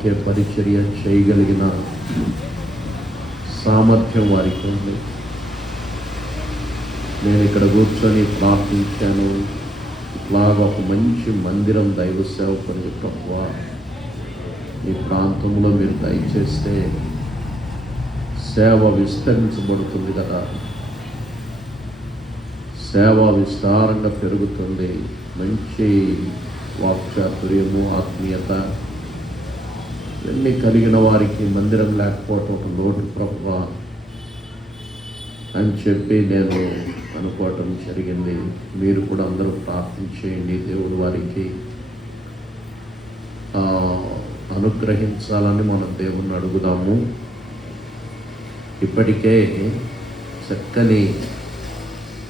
వాక్య పరిచర్య చేయగలిగిన సామర్థ్యం వారికి ఉంది. నేను ఇక్కడ కూర్చొని ప్రార్థించాను. ఇట్లాగ ఒక మంచి మందిరం దైవ సేవకుని తక్కువ ఈ ప్రాంతంలో మీరు దయచేస్తే సేవ విస్తరించబడుతుంది కదా. సేవ విస్తారంగా పెరుగుతుంది. మంచి వాక్చాతుర్యము ఆత్మీయత ఇవన్నీ కలిగిన వారికి మందిరం లేకపోవటం ఒక లోటు ప్రభు అని చెప్పి నేను అనుకోవటం జరిగింది. మీరు కూడా అందరూ ప్రార్థించేయండి దేవుడు వారికి అనుగ్రహించాలని మనం దేవుణ్ణి అడుగుదాము. ఇప్పటికే చక్కని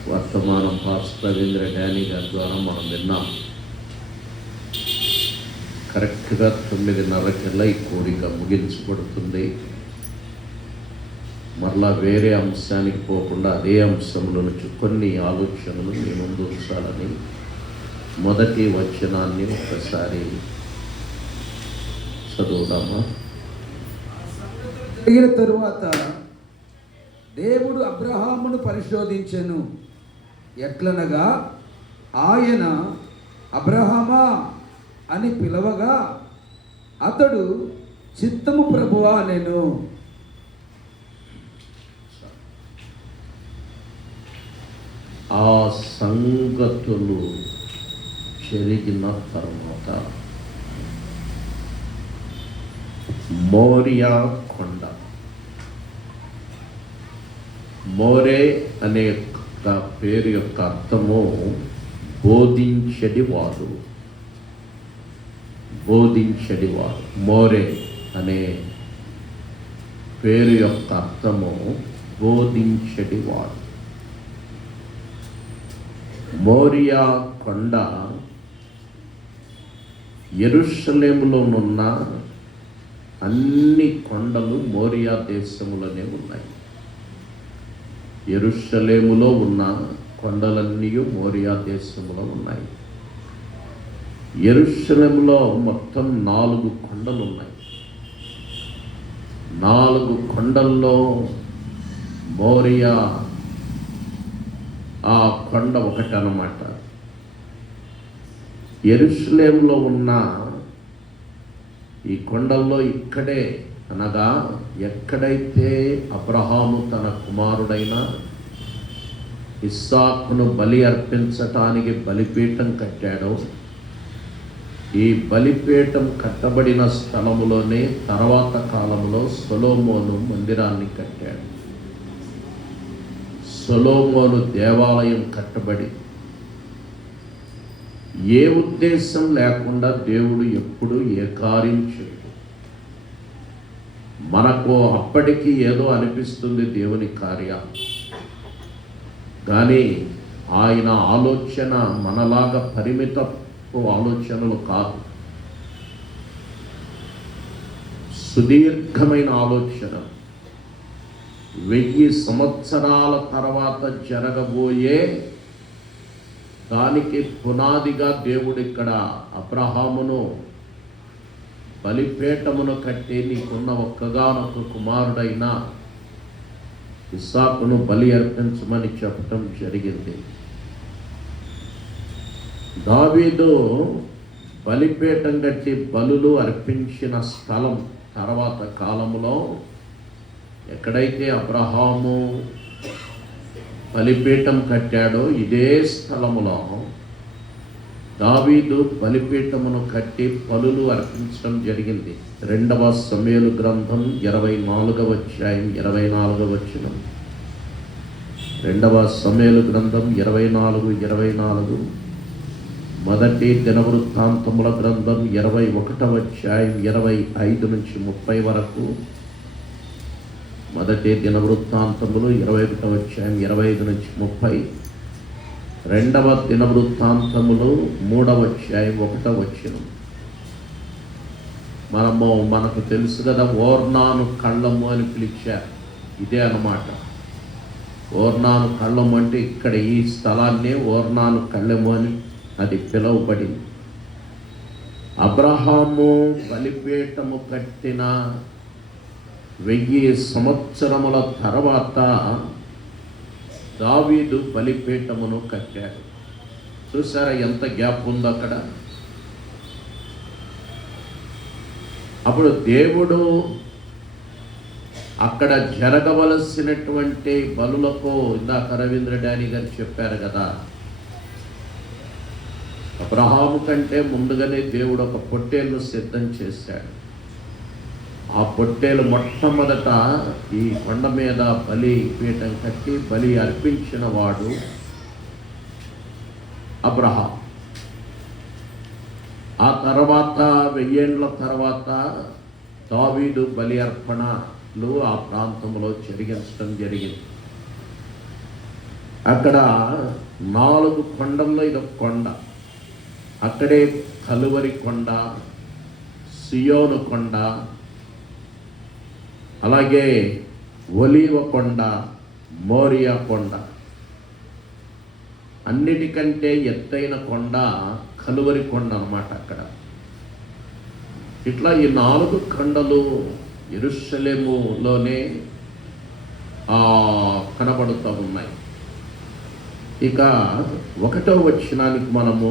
వర్తమానం పాస్ రవీంద్ర డానీ గారి ద్వారా మనం విన్నాం. కరెక్ట్గా తొమ్మిదిన్నరకల్లా ఈ కోరిక ముగించబడుతుంది. మరలా వేరే అంశానికి పోకుండా అదే అంశంలో నుంచి కొన్ని ఆలోచనలు మీ ముందు ఉంచాలని మొదటి వచనాన్ని ఒకసారి చదువుదామా? అయిన తరువాత దేవుడు అబ్రహామును పరిశోధించెను. ఎట్లనగా ఆయన అబ్రహమా అని పిలవగా అతడు చిత్తము ప్రభువా నేను. ఆ సంగతులు జరిగిన తర్వాత మోరియా కొండ. మోరే అనే పేరు యొక్క అర్థము బోధించడి వారు. బోధించడి వారు మోరే అనే పేరు యొక్క అర్థము బోధించడి మోరియా కొండ ఎరుషలేములోనున్న అన్ని కొండలు మోరియా దేశములోనే ఉన్నాయి. ఎరుషలేములో ఉన్న కొండలన్నీ మోరియా దేశంలో ఉన్నాయి. ఎరుశలంలో మొత్తం నాలుగు కొండలు ఉన్నాయి నాలుగు కొండల్లో మోరియా ఆ కొండ ఒకటి అనమాట ఎరుషలేంలో ఉన్న ఈ కొండల్లో ఇక్కడే అనగా ఎక్కడైతే అబ్రహాము తన కుమారుడైన ఇస్సాకును బలి అర్పించటానికి బలిపీఠం కట్టాడో ఈ బలిపీఠం కట్టబడిన స్థలములోనే తర్వాత కాలంలో సొలోమోను మందిరాన్ని కట్టాడు. సొలోమోను దేవాలయం కట్టబడి ఏ ఉద్దేశం లేకుండా దేవుడు ఎప్పుడు ఏ కార్యం చేయడు మనకు అప్పటికి ఏదో అనిపిస్తుంది దేవుని కార్యం. కానీ ఆయన ఆలోచన మనలాగా పరిమిత ఓ ఆలోచనలు కాదు. సుదీర్ఘమైన ఆలోచన. వెయ్యి సంవత్సరాల తర్వాత జరగబోయే దానికి పునాదిగా దేవుడు ఇక్కడ అబ్రహామును బలిపేటమును కట్టి నీకున్న ఒక్కగానొక్క కుమారుడైన ఇస్సాకును బలి అర్పించమని చెప్పటం జరిగింది. దావీదు బలిపేటం కట్టి బలులు అర్పించిన స్థలం తర్వాత కాలంలో ఎక్కడైతే అబ్రహాము బలిపీఠం కట్టాడో ఇదే స్థలములో దావీదు బలిపీఠమును కట్టి పలులు అర్పించడం జరిగింది. రెండవ సమేలు గ్రంథం ఇరవై నాలుగవ అధ్యాయం ఇరవై నాలుగవ వచ్చిన రెండవ సమేలు గ్రంథం ఇరవై నాలుగు ఇరవై నాలుగు. మొదటి దినవృత్తాంతముల గ్రంథం ఇరవై ఒకటవ అధ్యాయం ఇరవై ఐదు నుంచి ముప్పై వరకు. మొదటి దినవృత్తాంతములు ఇరవై ఒకటవ అధ్యాయం ఇరవై ఐదు నుంచి ముప్పై. రెండవ దినవృత్తాంతములు మూడవ అధ్యాయం ఒకటవ వచ్చినం మనము మనకు తెలుసు కదా ఓర్నాను కళ్ళము అని పిలిచారు. ఇదే అన్నమాట. ఓర్నాను కళ్ళము అంటే ఇక్కడ ఈ స్థలాన్నే ఓర్నాను కళ్ళము అని అది పిలువబడింది. అబ్రహాము బలిపీఠము కట్టిన వెయ్యి సంవత్సరముల తర్వాత దావీదు బలిపీఠమును కట్టాడు. చూసారా ఎంత గ్యాప్ ఉందో అక్కడ? అప్పుడు దేవుడు అక్కడ జరగవలసినటువంటి బలులకు ఇందాక రవీంద్ర డానీ గారు చెప్పారు కదా అబ్రహాము కంటే ముందుగానే దేవుడు ఒక పొట్టేలు సిద్ధం చేశాడు. ఆ పొట్టేలు మొట్టమొదట ఈ కొండ మీద బలి పీఠం కట్టి బలి అర్పించిన వాడు అబ్రహాం ఆ తర్వాత వెయ్యేండ్ల తర్వాత దావీదు బలి అర్పణలు ఆ ప్రాంతంలో జరిగించడం జరిగింది. అక్కడ నాలుగు కొండల్లో ఇది ఒక కొండ. అక్కడే కలువరి కొండ సియోను కొండ అలాగే ఒలీవ కొండ మోరియా కొండ. అన్నిటికంటే ఎత్తైన కొండ కలువరి కొండ అనమాట అక్కడ. ఇట్లా ఈ నాలుగు కొండలు ఎరుసలేములోనే కనబడుతూ ఉన్నాయి. ఇక ఒకటో వచ్చినానికి మనము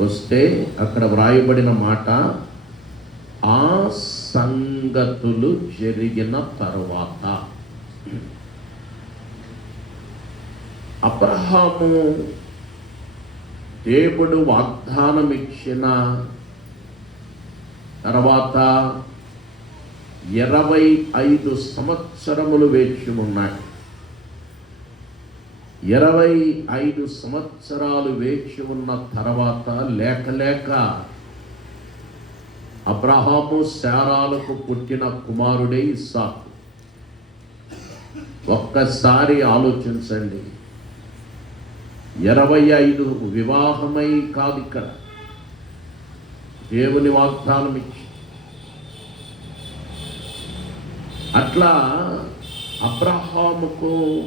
వస్తే అక్కడ వ్రాయబడిన మాట ఆ సంగతులు జరిగిన తరువాత. అబ్రహాము దేవుడు వాగ్దానం ఇచ్చిన తర్వాత ఇరవై ఐదు సంవత్సరములు వేచి ఉన్నాడు ఇరవై ఐదు సంవత్సరాలు వేచి ఉన్న తర్వాత లేక లేక అబ్రహాము శారాలకు పుట్టిన కుమారుడే ఇస్సాకు. ఒక్కసారి ఆలోచించండి. ఇరవై ఐదు వివాహమై కాదు ఇక్కడ. దేవుని వాగ్దానం ఇచ్చి. అట్లా అబ్రహాముకు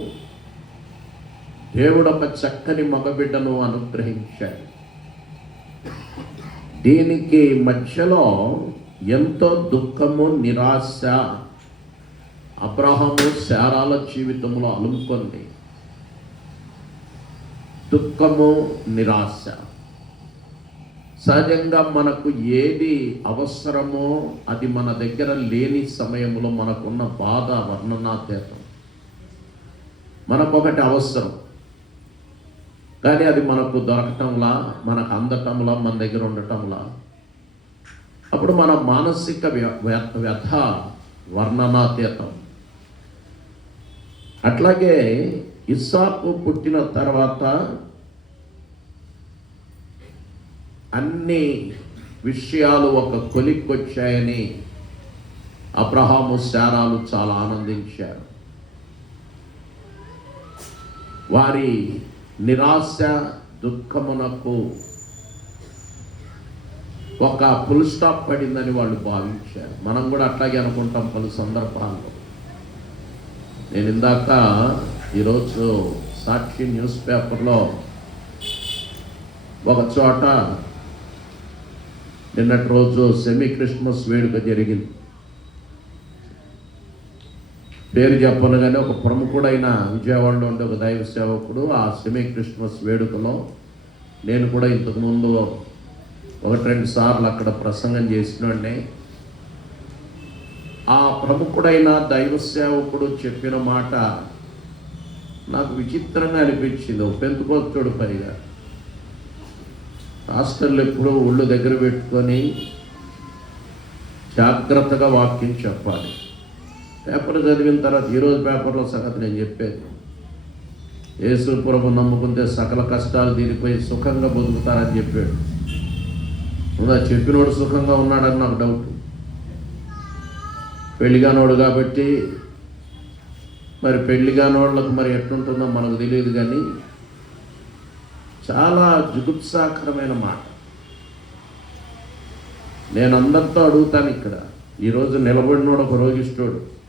దేవుడు ఒక చక్కని మగబిడ్డను అనుగ్రహించాడు. దీనికి మధ్యలో ఎంతో దుఃఖము నిరాశ అబ్రహము శారాల జీవితంలో అలుముకుంది. దుఃఖము నిరాశ. సహజంగా మనకు ఏది అవసరమో అది మన దగ్గర లేని సమయంలో మనకున్న బాధ వర్ణనాతీతం. మనకొకటి అవసరం. కానీ అది మనకు దొరకటంలా మనకు అందటంలా మన దగ్గర ఉండటంలా. అప్పుడు మన మానసిక వ్య- వ్య- వ్యథ వర్ణనాతీతం. అట్లాగే ఇస్సాకు పుట్టిన తర్వాత అన్ని విషయాలు ఒక కొలిక్కొచ్చాయని అబ్రహాము శారాలు చాలా ఆనందించారు. వారి నిరాశ దుఃఖమునకు ఒక ఫుల్ స్టాప్ పడిందని వాళ్ళు భావించారు. మనం కూడా అట్లాగే అనుకుంటాం పలు సందర్భాల్లో. నేను ఇందాక ఈరోజు సాక్షి న్యూస్ పేపర్లో ఒక చోట నిన్నటి రోజు సెమీ క్రిస్మస్ వేడుక జరిగింది. పేరు చెప్పను కానీ ఒక ప్రముఖుడైన విజయవాడలో ఉండే ఒక దైవ సేవకుడు ఆ సెమీ క్రిస్మస్ వేడుకలో నేను కూడా ఇంతకుముందు ఒకటి రెండు సార్లు అక్కడ ప్రసంగం చేసినండి ఆ ప్రముఖుడైన దైవ సేవకుడు చెప్పిన మాట నాకు విచిత్రంగా అనిపించింది. ఒక పెంతుకొచ్చాడు పనిగా హాస్టల్ ఎప్పుడూ ఒళ్ళు దగ్గర పెట్టుకొని జాగ్రత్తగా వాక్యం చెప్పాలి. పేపర్ చదివిన తర్వాత ఈరోజు పేపర్లో సంగతి నేను చెప్పేది. యేసుపురము నమ్ముకుంటే సకల కష్టాలు తీరిపోయి సుఖంగా బతుకుతారని చెప్పాడు. ఉందా చెప్పినోడు సుఖంగా ఉన్నాడని నాకు డౌట్ పెళ్ళిగానోడు కాబట్టి మరి పెళ్ళిగానోళ్ళకు మరి ఎట్లుంటుందో మనకు తెలియదు కానీ చాలా జుగుప్సాకరమైన మాట. నేను అందరితో అడుగుతాను ఇక్కడ. ఈరోజు నిలబడినోడు ఒక రోగిష్టోడు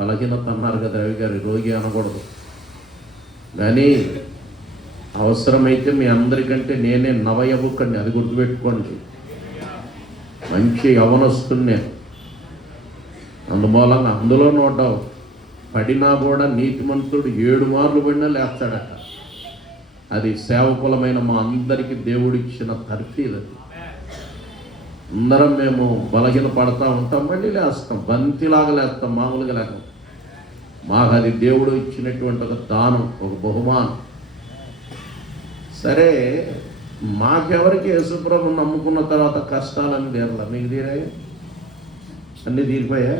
బలహీనత అన్నారు కదా రవి గారు రోగి అనకూడదు. కానీ అవసరమైతే మీ అందరికంటే నేనే నవయవకండి అది గుర్తుపెట్టుకోండి. మంచి యవనస్తుని నేను అందుమూలంగా అందులో నోటావు. పడినా కూడా నీతిమంతుడు ఏడు మార్లు పడినా లేస్తాడట. అది సేవకులమైన మా అందరికీ దేవుడిచ్చిన తర్ఫీదు అది అందరం మేము బలహీన పడతా ఉంటాం మళ్ళీ లేస్తాం బంతిలాగా లేస్తాం మామూలుగా లేక మాకు అది దేవుడు ఇచ్చినటువంటి ఒక దానం ఒక బహుమానం. సరే మాకెవరికి యేసుప్రభు నమ్ముకున్న తర్వాత కష్టాలని తీరలా? మీకు తీరాయి? అన్నీ తీరిపోయా?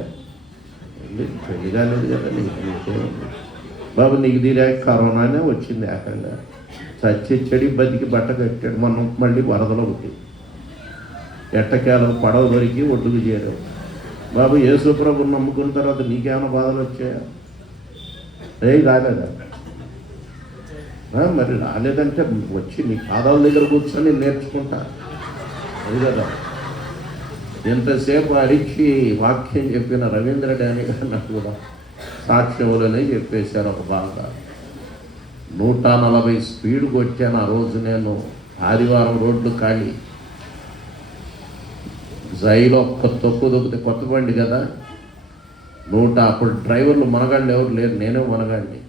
పెళ్ళి కాలేదు కదా నీకు బాబు నీకు తీరా కరోనానే వచ్చింది ఏకంగా. చచ్చి చెడి బతికి బట్ట కట్టాడు. మనం మళ్ళీ వరదలో పుట్టింది. ఎట్టకేలం పడవ దొరికి ఒడ్డుకు చేరావు. బాబు యేసుప్రభు నమ్ముకున్న తర్వాత నీకేమైనా బాధలు వచ్చాయా? ఏ రాలేదా? మరి రాలేదంటే వచ్చి నీ పాదాల దగ్గర కూర్చొని నేర్చుకుంటా. అది కదా. ఎంతసేపు అడిచి వాక్యం చెప్పిన రవీంద్ర డాని గారు నాకు కూడా సాక్ష్యములనే చెప్పేశారు ఒక బాగా. నూట నలభై స్పీడ్కి వచ్చాను ఆ రోజు నేను. ఆదివారం రోడ్లు ఖాళీ. జైలో ఒక్క తొక్కు దొక్కితే కొత్త బండి కదా. నూట అప్పుడు డ్రైవర్లు మనగాళ్ళు ఎవరు లేరు నేనే మనగాడిని.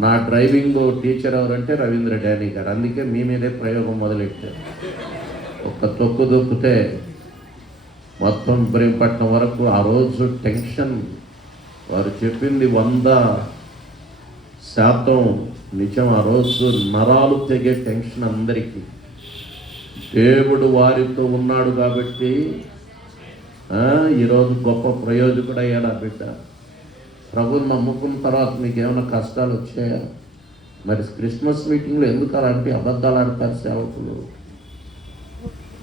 నా డ్రైవింగ్ టీచర్ ఎవరంటే రవీంద్ర డానీ గారు. అందుకే మీ మీదే ప్రయోగం మొదలెట్టారు. ఒక్క తొక్కు దొక్కితే మొత్తం ఇబ్రహీంపట్నం వరకు ఆ రోజు టెన్షన్. వారు చెప్పింది వంద శాతం నిజం. ఆ రోజు నరాలు తెగే టెన్షన్ అందరికీ. దేవుడు వారితో ఉన్నాడు కాబట్టి ఈరోజు గొప్ప ప్రయోజకుడయ్యాడు ఆ బిడ్డ? ప్రభుని నమ్ముకున్న తర్వాత మీకు ఏమైనా కష్టాలు వచ్చాయా? మరి క్రిస్మస్ మీటింగ్లో ఎందుకు అలాంటి అబద్ధాలు ఆడతారు సేవకులు?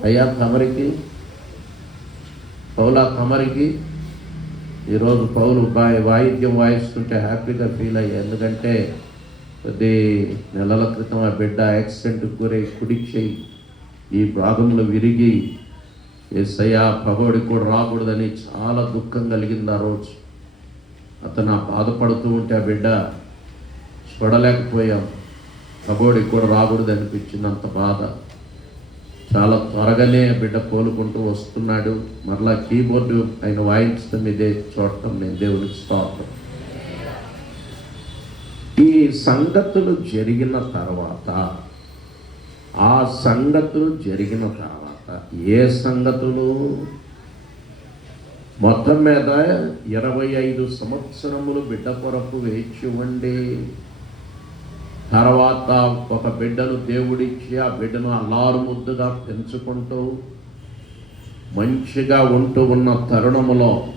అయ్యా తమరికి పౌలా తమరికి ఈరోజు పౌలు బాయ్ వాయిద్యం వాయిస్తుంటే హ్యాపీగా ఫీల్ అయ్యాయి ఎందుకంటే కొద్ది నెలల క్రితం ఆ బిడ్డ యాక్సిడెంట్కి గురై కుడి చేయి ఈ భాగంలో విరిగి ఎస్ఐయా పగోడి కూడా రాకూడదని చాలా దుఃఖం కలిగింది ఆ రోజు. అతను ఆ బాధపడుతూ ఉంటే ఆ బిడ్డ చూడలేకపోయాం. పగోడికి కూడా రాకూడదు అనిపించింది అంత బాధ. చాలా త్వరగానే ఆ బిడ్డ కోలుకుంటూ వస్తున్నాడు. మరలా కీబోర్డు ఆయన వాయించడం ఇదే చూడటం నేను దేవునికి స్తోత్రం. ఈ సంగతులు జరిగిన తర్వాత ఆ సంగతులు జరిగిన తర్వాత ఏ సంగతులు? మొత్తం మీద ఇరవై ఐదు సంవత్సరములు బిడ్డ కొరకు వేచి ఉండి తర్వాత ఒక బిడ్డను దేవుడిచ్చి ఆ బిడ్డను అల్లారు ముద్దుగా పెంచుకుంటూ మంచిగా ఉంటూ ఉన్న తరుణములో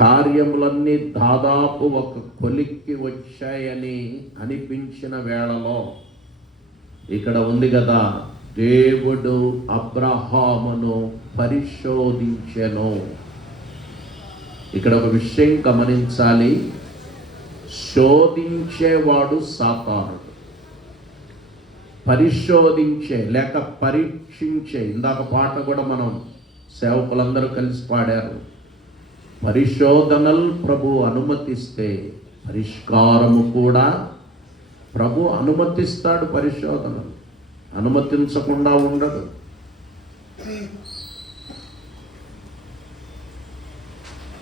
కార్యములన్నీ దాదాపు ఒక కొలిక్కి వచ్చాయని అనిపించిన వేళలో ఇక్కడ ఉంది కదా దేవుడు అబ్రహామును పరిశోధించెను. ఇక్కడ ఒక విషయం గమనించాలి. శోధించేవాడు సాతానుడు. పరిశోధించే లేక పరీక్షించే ఇందాక పాట కూడా మనం సేవకులందరూ కలిసి పాడారు. పరిశోధనలు ప్రభు అనుమతిస్తే పరిష్కారము కూడా ప్రభు అనుమతిస్తాడు పరిశోధన. అనుమతించకుండా ఉండదు.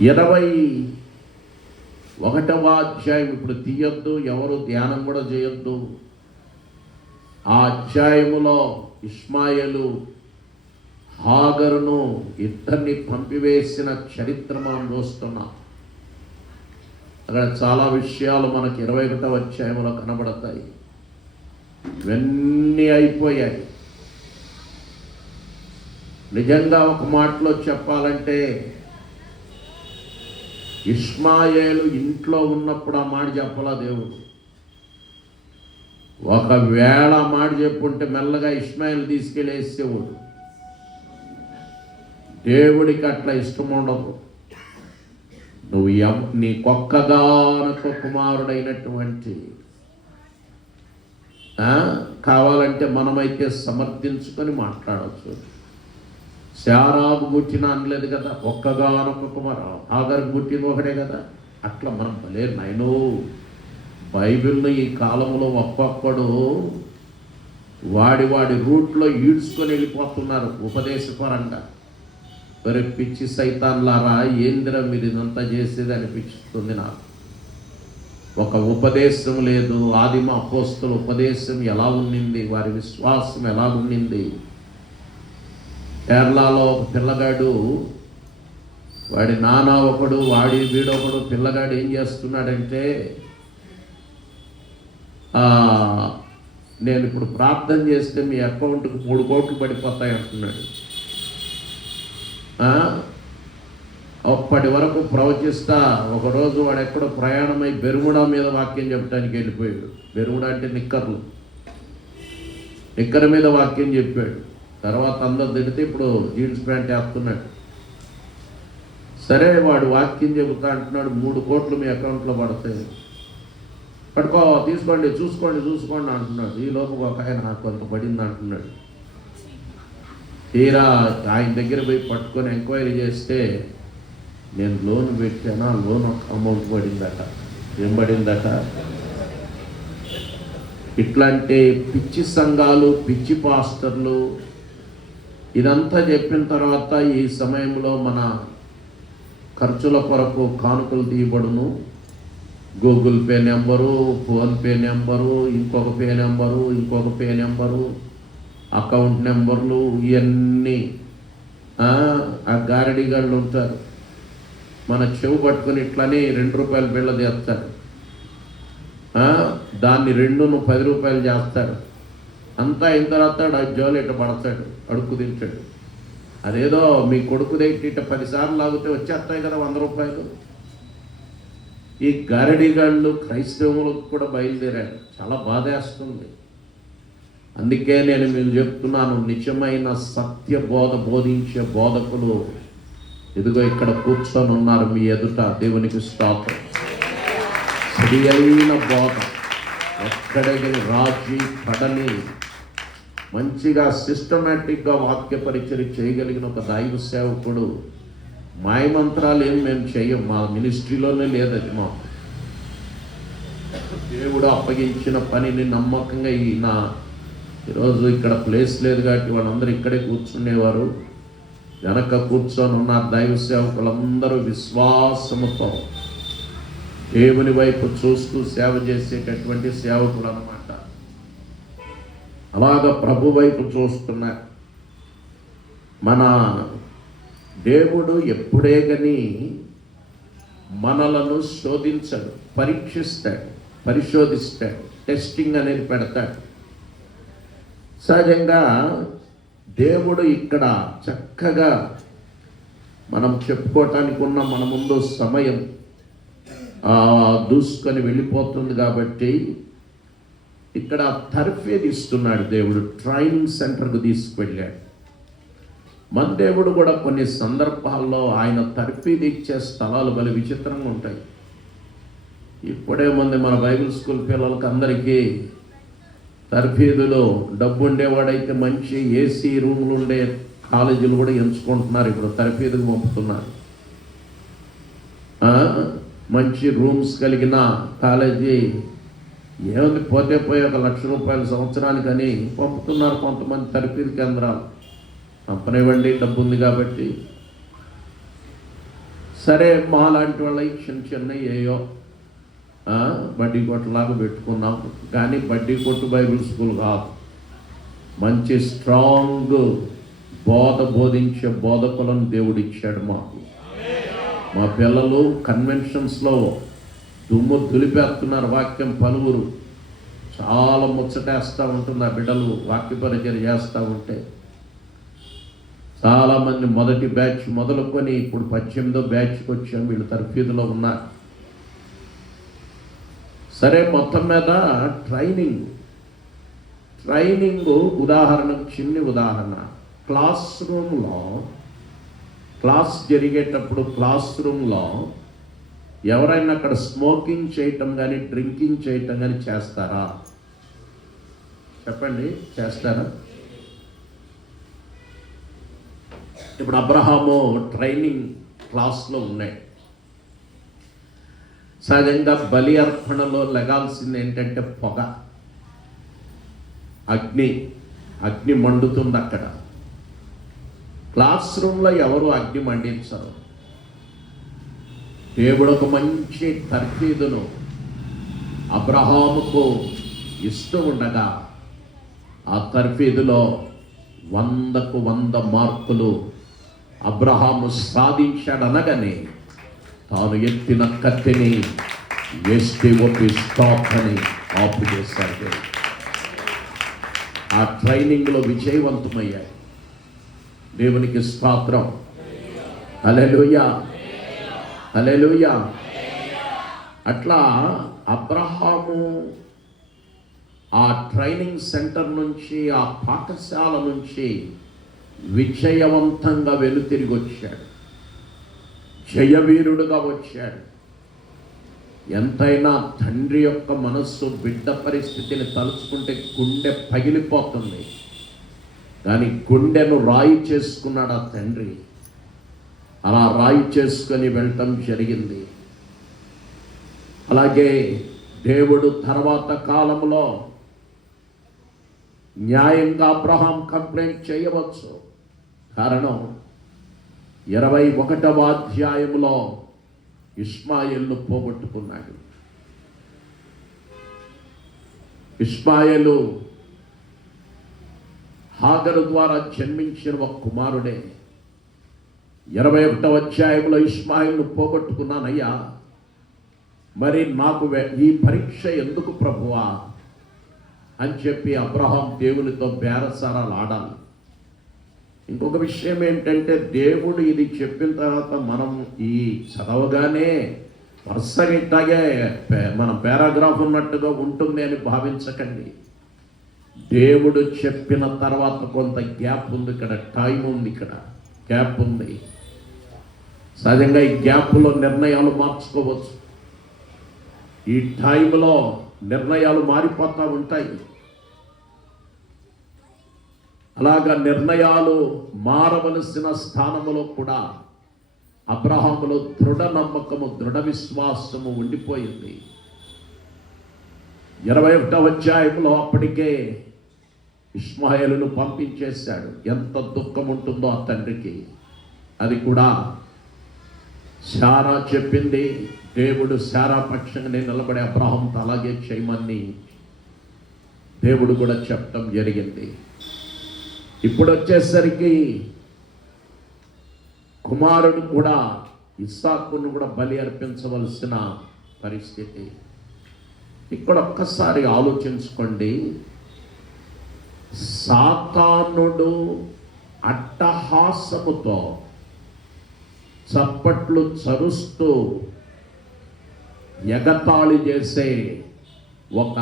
ఇరవై ఒకటవ అధ్యాయం ఇప్పుడు తీయొద్దు ఎవరు ధ్యానం కూడా చేయొద్దు. ఆ అధ్యాయములో ఇస్మాయిలు హాగరును ఇద్దరిని పంపివేసిన చరిత్ర మనం చూస్తున్నాం. అక్కడ చాలా విషయాలు మనకి ఇరవై ఒకటవ అధ్యాయంలో కనబడతాయి. ఇవన్నీ అయిపోయాయి. నిజంగా ఒక మాటలో చెప్పాలంటే ఇస్మాయేలు ఇంట్లో ఉన్నప్పుడు ఆ మాట చెప్పలా దేవుడు? ఒకవేళ ఆ మాట చెప్పుంటే మెల్లగా ఇస్మాయిల్ తీసుకెళ్ళేసేవాడు. దేవుడికి అట్లా ఇష్టం ఉండదు నువ్వు ఎం- నీ కుమారుడైనటువంటి. కావాలంటే మనమైతే సమర్థించుకొని మాట్లాడచ్చు. శారాకు పుట్టిన అనలేదు కదా ఒక్కగానొక్క కుమారు. ఆగరికి పుట్టిన ఒకడే కదా. అట్లా మనం భలే నైనో బైబిల్ను ఈ కాలంలో ఒక్కొక్కడు వాడి వాడి రూట్లో ఈడ్చుకొని వెళ్ళిపోతున్నారు ఉపదేశపరంగా. మరి పిచ్చి సైతాన్లారా ఏందిరా మీరు ఇదంతా చేసేది అనిపించుతుంది నాకు. ఒక ఉపదేశం లేదు ఆదిమ అపోస్తుల ఉపదేశం ఎలా ఉండింది వారి విశ్వాసం ఎలా ఉండింది. కేరళలో ఒక పిల్లగాడు వాడి నాన్న ఒకడు వాడి వీడొకడు పిల్లగాడు ఏం చేస్తున్నాడంటే నేను ఇప్పుడు ప్రార్థన చేస్తే మీ అకౌంట్కి మూడు కోట్లు పడిపోతాయి అంటున్నాడు. అప్పటి వరకు ప్రవచిస్తా. ఒకరోజు వాడు ఎక్కడో ప్రయాణమై బెరుముడా మీద వాక్యం చెప్పడానికి వెళ్ళిపోయాడు. బెరుగుడా అంటే నిక్కర్లు. నిక్కర్ మీద వాక్యం చెప్పాడు. తర్వాత అందరు తిడితే ఇప్పుడు జీన్స్ ప్యాంట్ వేస్తున్నాడు. సరే వాడు వాక్యం చెబుతా అంటున్నాడు. మూడు కోట్లు మీ అకౌంట్లో పడతాయి. పట్టుకో తీసుకోండి చూసుకోండి చూసుకోండి అంటున్నాడు. ఈ లోపు ఒక ఆయన నాకు కొంత పడింది అంటున్నాడు. తీరా ఆయన దగ్గర పోయి పట్టుకొని ఎంక్వైరీ చేస్తే నేను లోన్ పెట్టాను? ఆ లోన్ ఒక అమౌంట్ పడిందట. ఏం పడిందట? ఇట్లాంటి పిచ్చి సంఘాలు పిచ్చి పాస్టర్లు ఇదంతా చెప్పిన తర్వాత ఈ సమయంలో మన ఖర్చుల కొరకు కానుకలు తీయబడును. Google pay number PhonePe number ఇంకొక పే నెంబరు ఇంకొక పే నెంబరు అకౌంట్ నెంబర్లు ఇవన్నీ ఆ, ఆ గారడీగాళ్ళు ఉంటారు మన చెవు పట్టుకుని ఇట్లానే రెండు రూపాయల బిళ్ళ చేస్తారు దాన్ని రెండును పది రూపాయలు చేస్తారు. అంతా అయిన తర్వాత ఆ జోలు ఇట్ట పడతాడు? అడుక్కు తింటాడు. అదేదో మీ కొడుకు దగ్గర ఇట్ట పదిసార్లు లాగితే వచ్చేస్తాయి కదా వంద రూపాయలు. ఈ గారడీగాళ్ళు క్రైస్తవులకు కూడా బయలుదేరారు. చాలా బాధేస్తుంది. అందుకే నేను మీకు చెప్తున్నాను నిజమైన సత్య బోధ బోధించే బోధకులు. ఇదిగో ఇక్కడ కూర్చొని ఉన్నారు మీ ఎదుట దేవునికి స్టాప్ సరి అయిన బోధ ఎక్కడికి రాజీ పడని మంచిగా సిస్టమేటిక్గా వాక్య పరిచయం చేయగలిగిన ఒక దైవ సేవకుడు. మాయమంత్రాలు ఏం మేము చేయం మా మినిస్ట్రీలోనే లేదది మా దేవుడు అప్పగించిన పనిని నమ్మకంగా ఈ నా ఈరోజు ఇక్కడ ప్లేస్ లేదు కాబట్టి వాళ్ళందరూ ఇక్కడే కూర్చునేవారు. వెనక కూర్చొని ఉన్న దైవ సేవకులందరూ విశ్వాసముతో దేవుని వైపు చూస్తూ సేవ చేసేటటువంటి సేవకులు అన్నమాట అలాగ ప్రభు వైపు చూస్తున్న మన దేవుడు ఎప్పుడే కానీ మనలను శోధించడు పరీక్షిస్తాడు పరిశోధిస్తాడు టెస్టింగ్ అనేది పెడతాడు. సహజంగా దేవుడు ఇక్కడ చక్కగా మనం చెప్పుకోవటానికి ఉన్న మన ముందు సమయం దూసుకొని వెళ్ళిపోతుంది కాబట్టి ఇక్కడ తర్ఫేది ఇస్తున్నాడు దేవుడు. ట్రైనింగ్ సెంటర్కు తీసుకువెళ్ళాడు. మన దేవుడు కూడా కొన్ని సందర్భాల్లో ఆయన తర్ఫీది ఇచ్చే స్థలాలు బలి విచిత్రంగా ఉంటాయి. ఇప్పుడే మంది మన బైబిల్ స్కూల్ పిల్లలకి అందరికీ తర్ఫీదులో డబ్బు ఉండేవాడైతే మంచి ఏసీ రూములు ఉండే కాలేజీలు కూడా ఎంచుకుంటున్నారు. ఇప్పుడు తర్ఫీదుకు పంపుతున్నారు. మంచి రూమ్స్ కలిగిన కాలేజీ ఏముంది? పోతే పోయి ఒక లక్ష రూపాయల సంవత్సరానికని పంపుతున్నారు కొంతమంది తర్ఫీదు కేంద్రాలు. పంపనివ్వండి డబ్బు ఉంది కాబట్టి. సరే మా లాంటి వాళ్ళ చిన్న చిన్న ఏయో బడ్డీ కొట్టులాగా పెట్టుకున్నాం. కానీ బడ్డీ కొట్టు బైబిల్ స్కూల్ కాదు. మంచి స్ట్రాంగ్ బోధ బోధించే బోధకులను దేవుడు ఇచ్చాడు మాకు. మా పిల్లలు కన్వెన్షన్స్లో దుమ్ము దులిపేస్తున్నారు వాక్యం పలువురు. చాలా ముచ్చటేస్తూ ఉంటుంది ఆ బిడ్డలు వాక్య పరిచయం చేస్తూ ఉంటే. చాలామంది మొదటి బ్యాచ్ మొదలుకొని ఇప్పుడు పద్దెనిమిదో బ్యాచ్కి వచ్చాం వీళ్ళు తర్ఫీదులో ఉన్నారు. సరే మొత్తం మీద ట్రైనింగ్. ట్రైనింగ్ ఉదాహరణకు చిన్ని ఉదాహరణ. క్లాస్ రూమ్లో క్లాస్ జరిగేటప్పుడు క్లాస్ రూమ్లో ఎవరైనా అక్కడ స్మోకింగ్ చేయటం కానీ డ్రింకింగ్ చేయటం కానీ చేస్తారా? చెప్పండి చేస్తారా? ఇప్పుడు అబ్రహాము ట్రైనింగ్ క్లాస్లో ఉన్నాయి. సహజంగా బలి అర్పణలో లెగాల్సింది ఏంటంటే పొగ. అగ్ని. అగ్ని మండుతుంది అక్కడ క్లాస్ రూమ్లో ఎవరు అగ్ని మండించరు. దేవుడు ఒక మంచి తర్ఫీదును అబ్రహాముకు ఇస్తూ ఉండగా ఆ తర్ఫీదులో వందకు వంద మార్కులు అబ్రహాము సాధించాడనగానే తాను ఎత్తిన కత్తిని ఎస్టి ఒప్పి స్టాప్ అని ఆపు చేశారు ఆ ట్రైనింగ్లో విజయవంతమయ్యాయి. దేవునికి స్తోత్రం. హల్లెలూయా. హల్లెలూయా. అట్లా అబ్రహాము ఆ ట్రైనింగ్ సెంటర్ నుంచి ఆ పాఠశాల నుంచి విజయవంతంగా వెలుతిరిగి వచ్చాడు జయవీరుడుగా వచ్చాడు. ఎంతైనా తండ్రి యొక్క మనస్సు బిడ్డ పరిస్థితిని తలుచుకుంటే గుండె పగిలిపోతుంది. కానీ గుండెను రాయి చేసుకున్నాడు ఆ తండ్రి. అలా రాయి చేసుకొని వెళ్ళటం జరిగింది. అలాగే దేవుడు తర్వాత కాలంలో న్యాయంగా అబ్రహాం కంప్లైంట్ చేయవచ్చు. కారణం ఇరవై ఒకటవ అధ్యాయంలో ఇస్మాయిల్ను పోగొట్టుకున్నాడు. ఇస్మాయిలు హాగరు ద్వారా జన్మించిన ఒక కుమారుడే. ఇరవై ఒకటవ అధ్యాయంలో ఇస్మాయిల్ను పోగొట్టుకున్నానయ్యా. మరి నాకు ఈ పరీక్ష ఎందుకు ప్రభువా? అని చెప్పి అబ్రహాం దేవునితో బేరసారాలు ఆడాలి. ఇంకొక విషయం ఏంటంటే దేవుడు ఇది చెప్పిన తర్వాత మనం ఈ చదవగానే వరుసగా ఇట్లాగే మన పారాగ్రాఫ్ ఉన్నట్టుగా ఉంటుంది అని భావించకండి. దేవుడు చెప్పిన తర్వాత కొంత గ్యాప్ ఉంది ఇక్కడ టైం ఉంది ఇక్కడ గ్యాప్ ఉంది. సహజంగా ఈ గ్యాప్లో నిర్ణయాలు మార్చుకోవచ్చు. ఈ టైంలో నిర్ణయాలు మారిపోతూ ఉంటాయి. అలాగా నిర్ణయాలు మారవలసిన స్థానములో కూడా అబ్రహాములో దృఢ నమ్మకము దృఢ విశ్వాసము ఉండిపోయింది. ఇరవై ఒకటవ అధ్యాయంలో అప్పటికే ఇస్మాయిలును పంపించేశాడు. ఎంత దుఃఖం ఉంటుందో ఆ తండ్రికి. అది కూడా శారా చెప్పింది దేవుడు శారా పక్షంగానే నిలబడే అబ్రహంతో అలాగే చేయమని. దేవుడు కూడా చెప్పడం జరిగింది. ఇప్పుడు వచ్చేసరికి కుమారుడు కూడా ఇస్సాకును కూడా బలి అర్పించవలసిన పరిస్థితి. ఇక్కడ ఒక్కసారి ఆలోచించుకోండి. సాతానుడు అట్టహాసముతో చప్పట్లు చరుస్తూ ఎగతాళి చేసే ఒక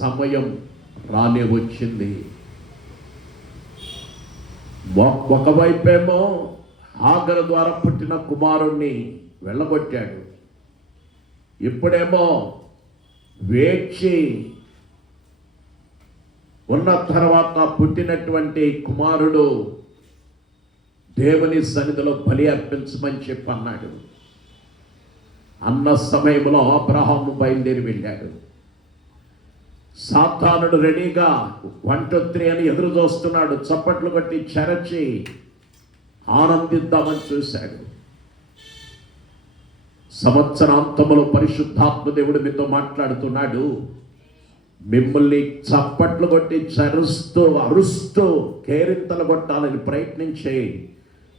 సమయం రాని వచ్చింది ఒకవైపేమో ఆగర ద్వారా పుట్టిన కుమారుణ్ణి వెళ్ళగొట్టాడు. ఇప్పుడేమో వేచి ఉన్న తర్వాత పుట్టినటువంటి కుమారుడు దేవుని సన్నిధిలో బలి అర్పించమని చెప్పి అన్నాడు అన్న సమయంలో అబ్రహాము బయలుదేరి వెళ్ళాడు. సాతానుడు రెడీగా వన్ టూ త్రీ అని ఎదురు చూస్తున్నాడు. చప్పట్లు కొట్టి చెరచి ఆనందిద్దామని చూశాడు. సంవత్సరాంతములో పరిశుద్ధాత్మ దేవుడు మీతో మాట్లాడుతున్నాడు. మిమ్మల్ని చప్పట్లు కొట్టి చరుస్తూ అరుస్తూ కేరింతలు కొట్టాలని ప్రయత్నించే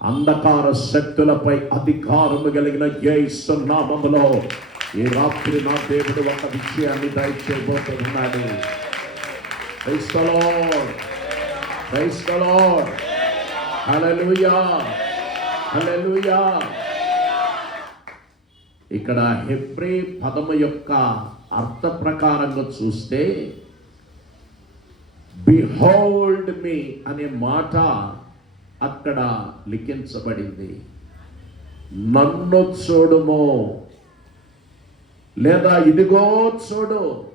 అంధకార శక్తులపై అధికారము కలిగిన ఏ ఇస్తున్నామములో ఈ రాత్రి నా దేవుడు ఒక విషయాన్ని దయచేయబోతున్నాడు. Praise the Lord. Praise ఇక్కడ హెబ్రే పదము యొక్క అర్థ ప్రకారంగా చూస్తే బిహోల్డ్ మీ అనే మాట అక్కడ లిఖించబడింది. నన్ను చూడుమో లేదా ఇదిగో చూడు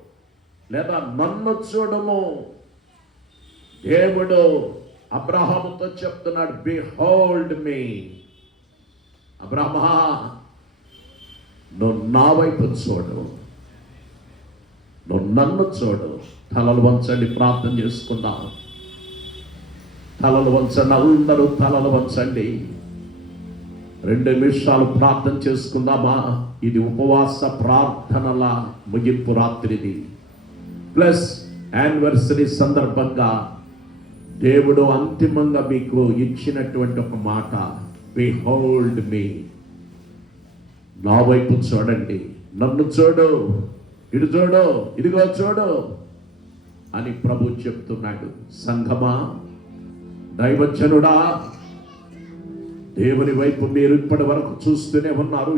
లేదా నన్ను చూడము. దేవుడు అబ్రహాముతో చెప్తున్నాడు బిహోల్డ్ మీ అబ్రహమా నువ్వు నా వైపు చూడు. నువ్వు నన్ను చూడు. తలలు వంచండి ప్రార్థన చేసుకుందాం. తలలు వంచండి అందరూ తలలు వంచండి. రెండు నిమిషాలు ప్రార్థన చేసుకుందామా? ఇది ఉపవాస ప్రార్థనల ముగింపు రాత్రిది. ప్లస్ యానివర్సరీ సందర్భంగా దేవుడు అంతిమంగా మీకు ఇచ్చినటువంటి ఒక మాట బిహోల్డ్ మీ నా వైపు చూడండి. నన్ను చూడు. ఇటు చూడు. ఇదిగో చూడు. అని ప్రభు చెప్తున్నాడు. సంఘమా దైవజనుడా దేవుని వైపు మీరు ఇప్పటి వరకు చూస్తూనే ఉన్నారు.